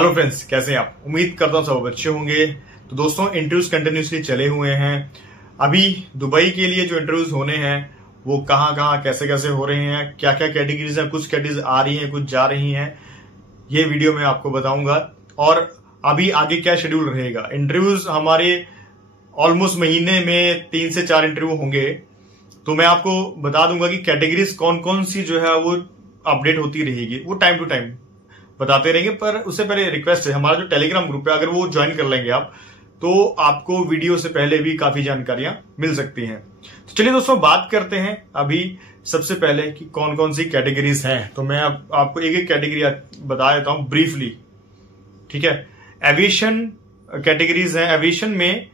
Hello friends, कैसे हैं आप? उम्मीद करता हूं सब अच्छे होंगे। तो दोस्तों, इंटरव्यूज कंटिन्यूसली चले हुए हैं। अभी दुबई के लिए जो इंटरव्यूज होने हैं वो कहां कहां कैसे कैसे हो रहे हैं, क्या क्या कैटेगरीज हैं, कुछ कैटेगरीज आ रही हैं, कुछ जा रही हैं, ये वीडियो में आपको बताऊंगा। और अभी आगे क्या शेड्यूल रहेगा। इंटरव्यूज हमारे ऑलमोस्ट महीने में 3 से 4 इंटरव्यू होंगे। तो मैं आपको बता दूंगा कि कैटेगरीज कौन कौन सी जो है वो अपडेट होती रहेगी, वो टाइम टू टाइम बताते रहेंगे। पर उससे पहले रिक्वेस्ट है, हमारा जो टेलीग्राम ग्रुप है अगर वो ज्वाइन कर लेंगे आप, तो आपको वीडियो से पहले भी काफी जानकारियां मिल सकती हैं। तो चलिए दोस्तों, बात करते हैं अभी सबसे पहले कि कौन कौन सी कैटेगरीज हैं। तो मैं आपको एक एक कैटेगरी बता देता हूं ब्रीफली, ठीक है। एविएशन कैटेगरीज हैं। एविएशन में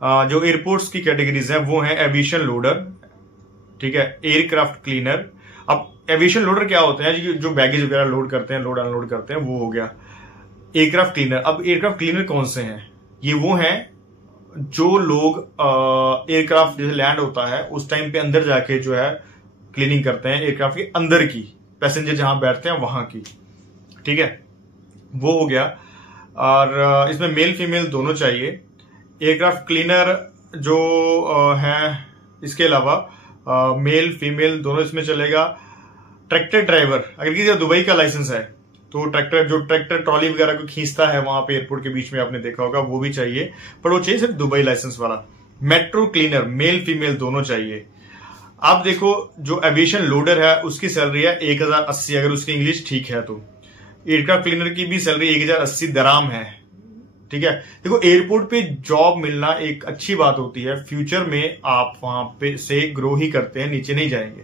जो एयरपोर्ट्स की कैटेगरीज हैं वो है एविएशन लोडर, ठीक है, एयरक्राफ्ट क्लीनर। अब एविएशन लोडर क्या होते हैं? जो बैगेज वगैरह लोड करते हैं, लोड अनलोड करते हैं, वो हो गया। एयरक्राफ्ट क्लीनर, अब एयरक्राफ्ट क्लीनर कौन से हैं? ये वो हैं जो लोग एयरक्राफ्ट जैसे लैंड होता है उस टाइम पे अंदर जाके जो है क्लीनिंग करते हैं, एयरक्राफ्ट के अंदर की, पैसेंजर जहां बैठते हैं वहां की, ठीक है, वो हो गया। और इसमें मेल फीमेल दोनों चाहिए। एयरक्राफ्ट क्लीनर जो है, इसके अलावा मेल फीमेल दोनों इसमें चलेगा। ट्रैक्टर ड्राइवर, अगर किसी का दुबई का लाइसेंस है तो ट्रैक्टर ट्रॉली वगैरह को खींचता है वहां पे एयरपोर्ट के बीच में, आपने देखा होगा, वो भी चाहिए, पर वो चाहिए सिर्फ दुबई लाइसेंस वाला। मेट्रो क्लीनर, मेल फीमेल दोनों चाहिए। आप देखो, जो एविएशन लोडर है उसकी सैलरी है 1080, अगर उसकी इंग्लिश ठीक है तो। एयरक्राफ्ट क्लीनर की भी सैलरी 1080 दराम है, ठीक है। देखो, एयरपोर्ट पे जॉब मिलना एक अच्छी बात होती है। फ्यूचर में आप वहां पे से ग्रो ही करते हैं, नीचे नहीं जाएंगे,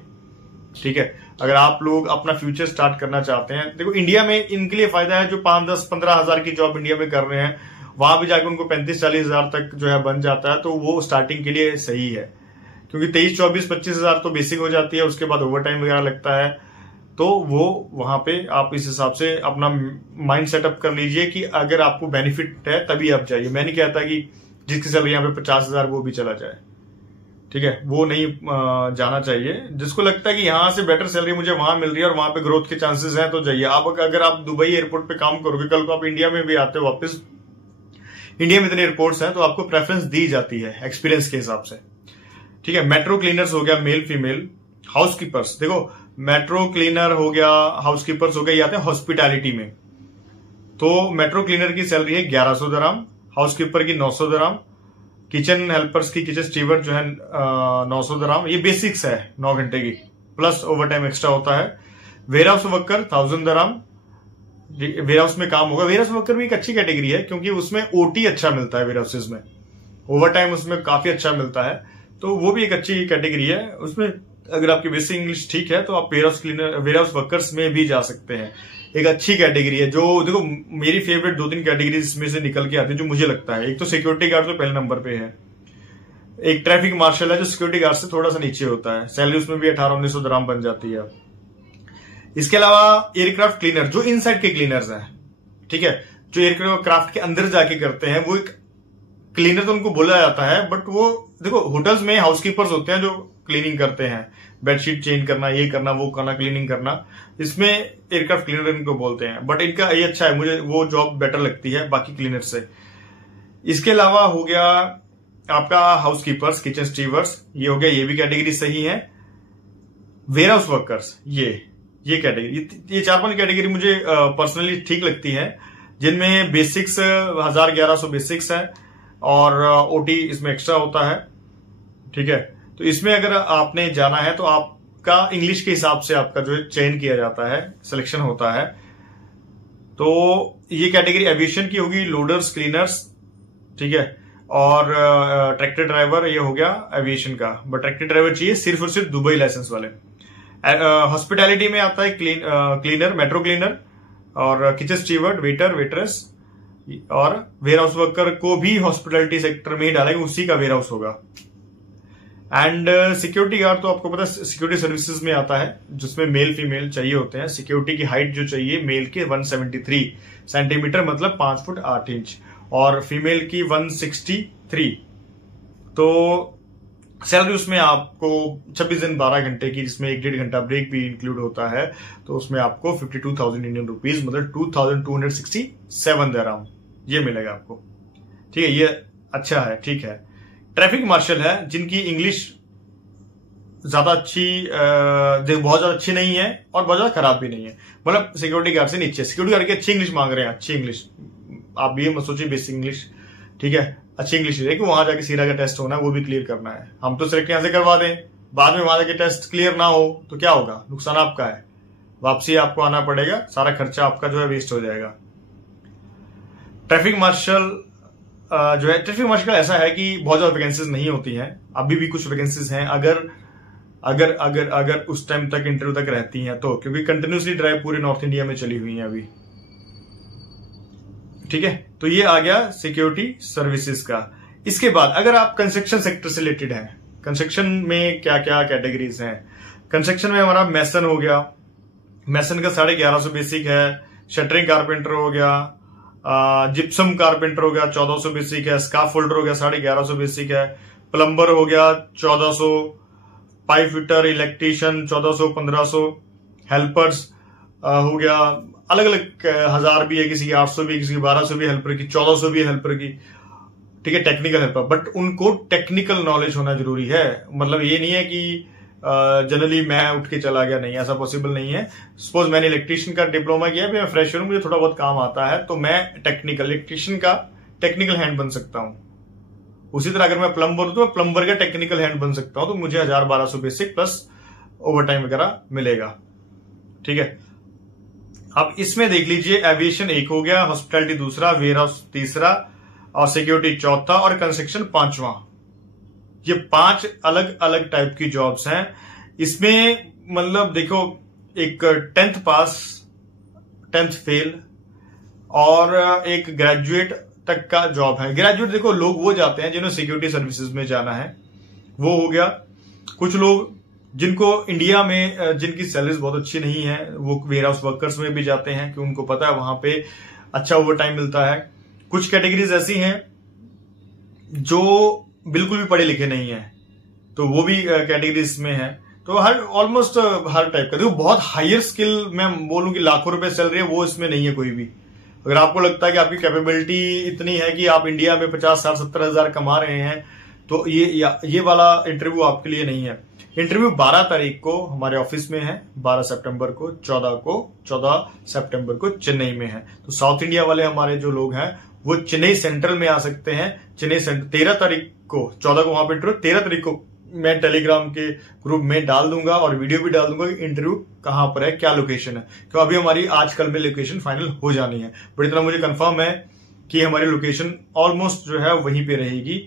ठीक है। अगर आप लोग अपना फ्यूचर स्टार्ट करना चाहते हैं, देखो इंडिया में इनके लिए फायदा है, जो 5, 10, 15 हजार की जॉब इंडिया में कर रहे हैं, वहां भी जाकर उनको 35-40 हजार तक जो है बन जाता है, तो वो स्टार्टिंग के लिए सही है। क्योंकि 23, 24, 25 हजार तो बेसिक हो जाती है, उसके बाद ओवर टाइम वगैरह लगता है। तो वो वहां पे आप इस हिसाब से अपना माइंड सेटअप कर लीजिए कि अगर आपको बेनिफिट है तभी आप जाइए। मैं नहीं कहता कि जिसकी सैलरी यहाँ पे 50 हजार वो भी चला जाए, ठीक है, वो नहीं जाना चाहिए। जिसको लगता है कि यहां से बेटर सैलरी मुझे वहां मिल रही है और वहां पे ग्रोथ के चांसेस हैं तो जाइए। आप अगर आप दुबई एयरपोर्ट पे काम करोगे, कल को आप इंडिया में भी आते हो वापस, इंडिया में इतने एयरपोर्ट्स हैं तो आपको प्रेफरेंस दी जाती है एक्सपीरियंस के हिसाब से, ठीक है। मेट्रो क्लीनर्स हो गया मेल फीमेल। हाउसकीपर्स, देखो मेट्रो क्लीनर हो गया, हाउसकीपर्स हो गया, ये आते हैं हॉस्पिटैलिटी में। तो मेट्रो क्लीनर की सैलरी है 1100 दराम, हाउसकीपर की 900 दराम, किचन हेल्पर्स की, किचन स्टीवर्ड जो है 900 दराम। ये बेसिक्स है 9 घंटे की, प्लस ओवर टाइम एक्स्ट्रा होता है। वेयर हाउस वर्कर 1000 दराम, वेयर हाउस में काम होगा। वेयर हाउस वर्कर भी एक अच्छी कैटेगरी है क्योंकि उसमें ओटी अच्छा मिलता है, वेयर हाउसेज में ओवर टाइम उसमें काफी अच्छा मिलता है, तो वो भी एक अच्छी कैटेगरी है। उसमें अगर आपकी बेसिक इंग्लिश ठीक है तो आप वेयर हाउस वर्कर्स में भी जा सकते हैं। एक अच्छी कैटेगरी है। जो देखो, मेरी फेवरेट 2-3 कैटेगरी इसमें से निकल के आती है जो मुझे लगता है। एक तो सिक्योरिटी गार्ड तो पहले नंबर पे है। एक ट्रैफिक मार्शल है जो सिक्योरिटी गार्ड से थोड़ा सा नीचे होता है, सैलरी उसमें भी 1800-1900 दराम बन जाती है। इसके अलावा एयरक्राफ्ट क्लीनर, जो इनसाइड के क्लीनर्स हैं, ठीक है, जो एयरक्राफ्ट के अंदर जाके करते हैं, वो एक क्लीनर तो उनको बोला जाता है, बट वो देखो होटल्स में हाउसकीपर्स होते हैं जो क्लीनिंग करते हैं, बेडशीट चेंज करना, ये करना, वो करना, क्लीनिंग करना, इसमें एयरक्राफ्ट क्लीनर इनको बोलते हैं। बट इनका ये अच्छा है, मुझे वो जॉब बेटर लगती है बाकी क्लीनर से। इसके अलावा हो गया आपका हाउसकीपर्स, किचन स्टीवर्स, ये हो गया, ये भी कैटेगरी सही है। वेयर हाउस वर्कर्स, ये कैटेगरी, ये 4-5 कैटेगरी मुझे पर्सनली ठीक लगती है, जिनमें बेसिक्स 1100 बेसिक्स है और ओटी इसमें एक्स्ट्रा होता है, ठीक है। तो इसमें अगर आपने जाना है तो आपका इंग्लिश के हिसाब से आपका जो है चयन किया जाता है, सिलेक्शन होता है। तो ये कैटेगरी एविएशन की होगी, लोडर्स, क्लीनर्स, ठीक है। और ट्रैक्टर ड्राइवर ये हो गया एविएशन का, बट ट्रैक्टर ड्राइवर चाहिए सिर्फ और सिर्फ दुबई लाइसेंस वाले। हॉस्पिटैलिटी में आता है क्लीनर, मेट्रो क्लीनर, और किचन स्टीवर्ड, वेटर, वेटरेस, और वेयर हाउस वर्कर को भी हॉस्पिटैलिटी सेक्टर में ही डालेंगे, उसी का वेयर हाउस होगा। एंड सिक्योरिटी गार्ड तो आपको पता है सिक्योरिटी सर्विसेज में आता है, जिसमें मेल फीमेल चाहिए होते हैं। सिक्योरिटी की हाइट जो चाहिए मेल के 173 सेंटीमीटर, मतलब 5 फुट 8 इंच, और फीमेल की 163। तो सैलरी उसमें आपको 26 दिन 12 घंटे की, जिसमें 1-1.5 घंटा ब्रेक भी इंक्लूड होता है, तो उसमें आपको 52,000 इंडियन रुपीज, मतलब 2,267 दिरहम ये मिलेगा आपको। ठीक है, ये अच्छा है, ठीक है। ट्रैफिक मार्शल है जिनकी इंग्लिश ज्यादा अच्छी, बहुत ज्यादा अच्छी नहीं है और बहुत ज्यादा खराब भी नहीं है, मतलब सिक्योरिटी गार्ड से नीचे। सिक्योरिटी गार्ड की अच्छी इंग्लिश मांग रहे हैं, अच्छी इंग्लिश, आप ये मत सोचिए बेसिक इंग्लिश, ठीक है, अच्छी इंग्लिश है कि वहां जाके सीरा का टेस्ट होना है, वो भी क्लियर करना है। हम तो सिलेक्ट यहां से करवा दें, बाद में वहां जाके टेस्ट क्लियर ना हो तो क्या होगा, नुकसान आपका है, वापसी आपको आना पड़ेगा, सारा खर्चा आपका जो है वेस्ट हो जाएगा। ट्रैफिक मार्शल जो है, ट्रैफिक मार्शल ऐसा है कि बहुत ज्यादा वैकेंसीज नहीं होती हैं, अभी भी कुछ वैकेंसीज हैं, अगर अगर अगर अगर उस टाइम तक इंटरव्यू तक रहती हैं तो, क्योंकि कंटिन्यूसली ड्राइव पूरे नॉर्थ इंडिया में चली हुई है अभी। ठीक है, तो ये आ गया सिक्योरिटी सर्विसेज का। इसके बाद अगर आप कंस्ट्रक्शन सेक्टर से रिलेटेड हैं, कंस्ट्रक्शन में क्या क्या कैटेगरीज हैं, कंस्ट्रक्शन में हमारा मैसन हो गया, मैसन का 1150 बेसिक है, शटरिंग कारपेंटर हो गया, जिप्सम कारपेंटर हो गया 1400 बेसिक है, स्काफोल्डर हो गया 1150 बेसिक है, प्लम्बर हो गया 1400, पाइप फिटर, इलेक्ट्रीशियन 1400 1500, हेल्पर्स हो गया, अलग अलग 1000 भी है, किसी की 800 भी, किसी की 1200 भी हेल्पर की, 1400 भी हेल्पर की। ठीक है, टेक्निकल हेल्पर, बट उनको टेक्निकल नॉलेज होना जरूरी है, मतलब ये नहीं है कि जनरली मैं उठ के चला गया, नहीं, ऐसा पॉसिबल नहीं है। सपोज मैंने इलेक्ट्रीशियन का डिप्लोमा किया, मैं फ्रेशर हूं, मुझे थोड़ा बहुत काम आता है, तो मैं टेक्निकल इलेक्ट्रीशियन का टेक्निकल हैंड बन सकता हूं। उसी तरह अगर मैं प्लम्बर हूं तो मैं प्लम्बर का टेक्निकल हैंड बन सकता हूं, तो मुझे 1000-1200 बेसिक प्लस ओवर टाइम वगैरह मिलेगा। ठीक है, अब इसमें देख लीजिए, एविएशन 1 हो गया, हॉस्पिटैलिटी दूसरा, वेयर हाउस तीसरा, और सिक्योरिटी चौथा, और कंस्ट्रक्शन 5वां। ये 5 अलग अलग टाइप की जॉब्स हैं। इसमें मतलब देखो, एक 10th पास, 10th फेल, और एक ग्रेजुएट तक का जॉब है। ग्रेजुएट देखो लोग वो जाते हैं जिन्हें सिक्योरिटी सर्विसेज में जाना है, वो हो गया। कुछ लोग जिनको इंडिया में जिनकी सैलरीज बहुत अच्छी नहीं है, वो वेयर हाउस वर्कर्स में भी जाते हैं कि उनको पता है वहां पे अच्छा ओवर टाइम मिलता है। कुछ कैटेगरीज ऐसी हैं जो बिल्कुल भी पढ़े लिखे नहीं है, तो वो भी कैटेगरीज में है। तो ऑलमोस्ट हर टाइप का देखो, बहुत हायर स्किल मैं बोलूं कि लाखों रुपए सैलरी है, वो इसमें नहीं है कोई भी। अगर आपको लगता है कि आपकी कैपेबिलिटी इतनी है कि आप इंडिया में 50, 60, 70 हजार कमा रहे हैं, तो ये वाला इंटरव्यू आपके लिए नहीं है। इंटरव्यू 12 तारीख को हमारे ऑफिस में है, 12 सितंबर को, 14 सितंबर को चेन्नई में है। तो साउथ इंडिया वाले हमारे जो लोग हैं वो चेन्नई सेंट्रल में आ सकते हैं। चेन्नई सेंट्रल 13 तारीख को, 14 को वहां पे इंटरव्यू, 13 तारीख को मैं टेलीग्राम के ग्रुप में डाल दूंगा और वीडियो भी डाल दूंगा कि इंटरव्यू कहां पर है, क्या लोकेशन है, क्यों अभी हमारी आजकल में लोकेशन फाइनल हो जानी है। बट इतना मुझे कंफर्म है कि हमारी लोकेशन ऑलमोस्ट जो है वहीं पे रहेगी,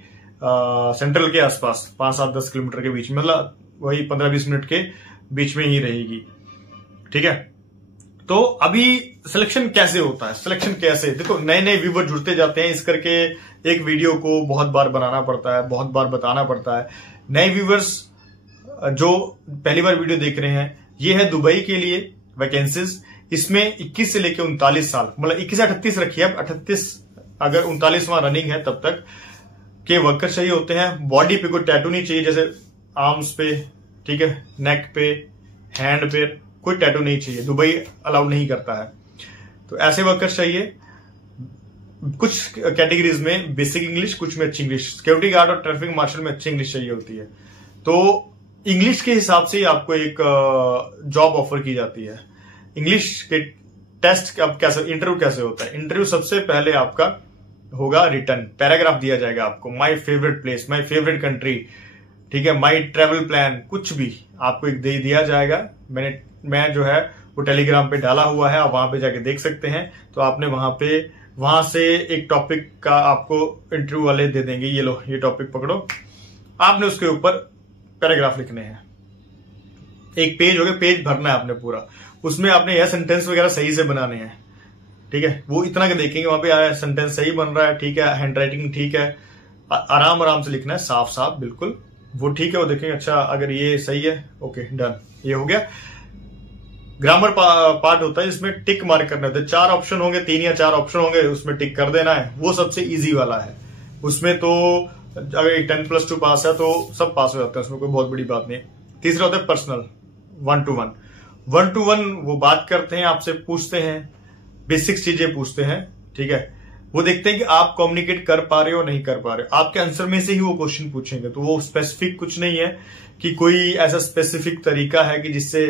सेंट्रल के आसपास, 5, 7, 10 किलोमीटर के बीच में, मतलब वही 15-20 मिनट के बीच में ही रहेगी। ठीक है, तो अभी सिलेक्शन कैसे होता है, सिलेक्शन कैसे, देखो नए नए व्यूवर जुड़ते जाते हैं, इस करके एक वीडियो को बहुत बार बनाना पड़ता है, बहुत बार बताना पड़ता है। नए व्यूवर्स जो पहली बार वीडियो देख रहे हैं, ये है दुबई के लिए वैकेंसीज। इसमें 21 से लेकर 39 साल, मतलब 21 से 38 रखिए, अब 38 अगर 39वां रनिंग है तब तक के वर्कर चाहिए होते हैं। बॉडी पे कोई टैटू नहीं चाहिए, जैसे आर्म्स पे, ठीक है, नेक पे, हैंड पे कोई टैटू नहीं चाहिए, दुबई अलाउ नहीं करता है, तो ऐसे वर्कर्स चाहिए। कुछ कैटेगरीज में बेसिक इंग्लिश, कुछ में अच्छी इंग्लिश, सिक्योरिटी गार्ड और ट्रैफिक मार्शल में अच्छी इंग्लिश चाहिए होती है। तो इंग्लिश के हिसाब से आपको एक जॉब ऑफर की जाती है। इंग्लिश के टेस्ट अब कैसे, इंटरव्यू कैसे होता है, इंटरव्यू सबसे पहले आपका होगा रिटर्न, पैराग्राफ दिया जाएगा आपको, my favourite place, my favourite country, ठीक है, माई ट्रेवल प्लान, कुछ भी आपको एक दे दिया जाएगा। मैं जो है वो टेलीग्राम पे डाला हुआ है, आप वहां पे जाके देख सकते हैं। तो आपने वहां से एक टॉपिक का आपको इंटरव्यू वाले दे देंगे, ये लो ये टॉपिक पकड़ो, आपने उसके ऊपर पैराग्राफ लिखने हैं। एक पेज हो गया, पेज भरना है आपने पूरा, उसमें आपने यह सेंटेंस वगैरह सही से बनाने हैं। ठीक है, वो इतना के देखेंगे वहां पे सेंटेंस सही बन रहा है, ठीक है, हैंड राइटिंग ठीक है, आराम से लिखना है, साफ साफ बिल्कुल, वो ठीक है, वो देखेंगे अच्छा अगर ये सही है, ओके डन, ये हो गया। ग्रामर पार्ट होता है, इसमें टिक मार्क करना होता है, 4 ऑप्शन होंगे, 3 या 4 ऑप्शन होंगे, उसमें टिक कर देना है, वो सबसे इजी वाला है। उसमें तो अगर 10+2 पास है तो सब पास हो जाते हैं, उसमें कोई बहुत बड़ी बात नहीं है। तीसरा होता है पर्सनल, 1-to-1। 1-to-1 वो बात करते हैं, आपसे पूछते हैं, बेसिक चीजें पूछते हैं, ठीक है। वो देखते हैं कि आप कम्युनिकेट कर पा रहे हो नहीं कर पा रहे हो, आपके आंसर में से ही वो क्वेश्चन पूछेंगे। तो वो स्पेसिफिक कुछ नहीं है कि कोई ऐसा स्पेसिफिक तरीका है कि जिससे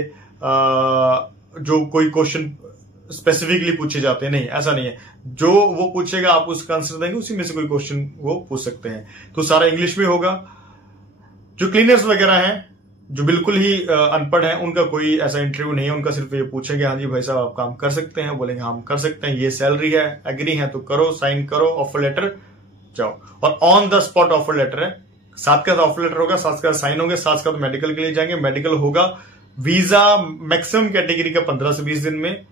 जो कोई क्वेश्चन स्पेसिफिकली पूछे जाते हैं, नहीं, ऐसा नहीं है। जो वो पूछेगा आप उसका आंसर देंगे, उसी में से कोई क्वेश्चन वो पूछ सकते हैं। तो सारा इंग्लिश में होगा। जो क्लीनर्स वगैरह हैं, जो बिल्कुल ही अनपढ़ हैं, उनका कोई ऐसा इंटरव्यू नहीं है। उनका सिर्फ ये पूछेंगे, हाँ जी भाई साहब आप काम कर सकते हैं, बोलेंगे हम कर सकते हैं, ये सैलरी है, एग्री है तो करो, साइन करो, ऑफर लेटर जाओ। और on the spot offer letter है, साथ का ऑफर लेटर होगा, साथ का साइन होंगे, साथ का तो मेडिकल के लिए जाएंगे, मेडिकल होगा, वीजा मैक्सिमम कैटेगरी का 15 से 20 दिन में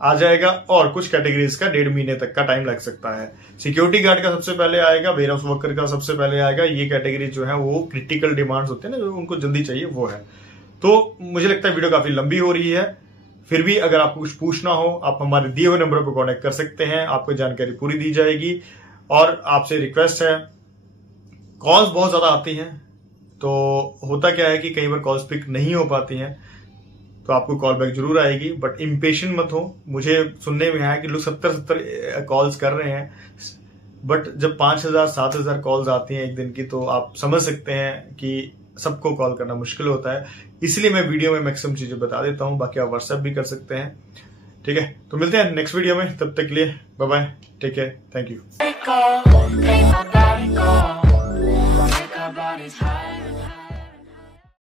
आ जाएगा, और कुछ कैटेगरीज का 1.5 महीने तक का टाइम लग सकता है। सिक्योरिटी गार्ड का सबसे पहले आएगा, वेयर हाउस वर्कर का सबसे पहले आएगा। ये कैटेगरी जो है वो क्रिटिकल डिमांड्स होते हैं ना, जो उनको जल्दी चाहिए वो है। तो मुझे लगता है वीडियो काफी लंबी हो रही है, फिर भी अगर आपको कुछ पूछना हो आप हमारे दिए हुए नंबर पर कॉन्टेक्ट कर सकते हैं, आपको जानकारी पूरी दी जाएगी। और आपसे रिक्वेस्ट है, कॉल्स बहुत ज्यादा आती हैं, तो होता क्या है कि कई बार कॉल्स पिक नहीं हो पाती हैं, तो आपको कॉल बैक जरूर आएगी, बट इम्पेशेंट मत हो। मुझे सुनने में आया कि लोग 70 कॉल्स कर रहे हैं, बट जब 5,000-7,000 कॉल्स आती हैं एक दिन की, तो आप समझ सकते हैं कि सबको कॉल करना मुश्किल होता है। इसलिए मैं वीडियो में मैक्सिमम चीजें बता देता हूं, बाकी आप व्हाट्सएप भी कर सकते हैं, ठीक है। तो मिलते हैं नेक्स्ट वीडियो में, तब तक के लिए bye bye, take care, thank you.